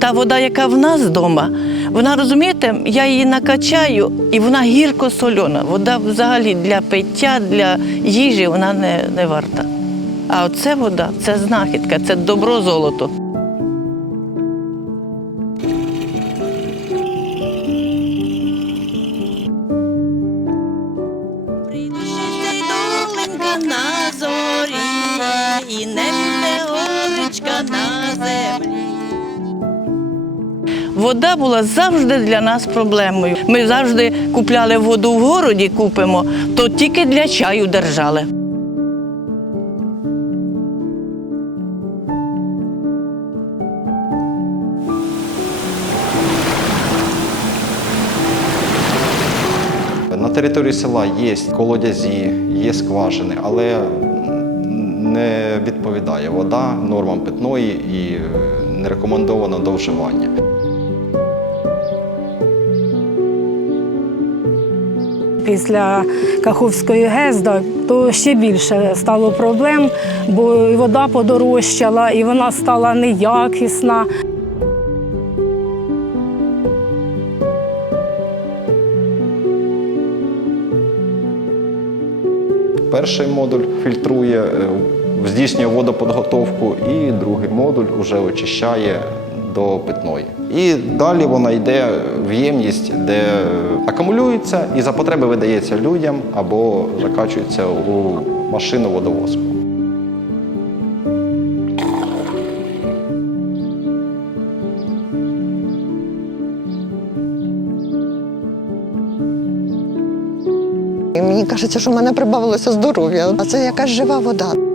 Та вода, яка в нас вдома, вона розумієте, я її накачаю, і вона гірко сольона. Вода взагалі для пиття, для їжі вона не, не варта. А оце вода це знахідка, це добро золото. І не буде горечка на землі. Вода була завжди для нас проблемою. Ми завжди купляли воду в городі, купимо, то тільки для чаю держали. На території села є колодязі, є скважини, але не відповідає вода нормам питної і не рекомендовано до вживання. Після Каховської ГЕС, то ще більше стало проблем, бо і вода подорожчала, і вона стала неякісна. Перший модуль фільтрує, е, здійснює водоподготовку, і другий модуль вже очищає до питної. І далі вона йде в ємність, де акумулюється і за потреби видається людям або закачується у машину водовозку. Мені кажеться, що в мене прибавилося здоров'я, а це якась жива вода.